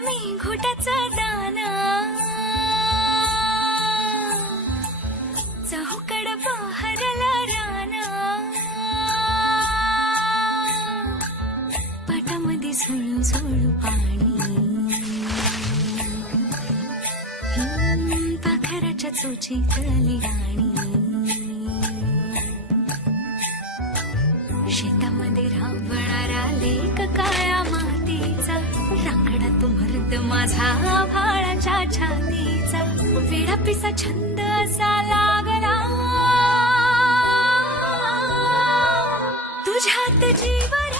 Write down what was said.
मेघुटाचा दाना चहूकड बहरला राना. पाटामध्ये झुळू झुळू पाणी. पाखराच्या चोची चोचीतली राणी. शेतामध्ये राबणारा लेक का तो माझा भाळाच्या छातीचा. वेडा छंद असा लागला. तुझ्यात जीवन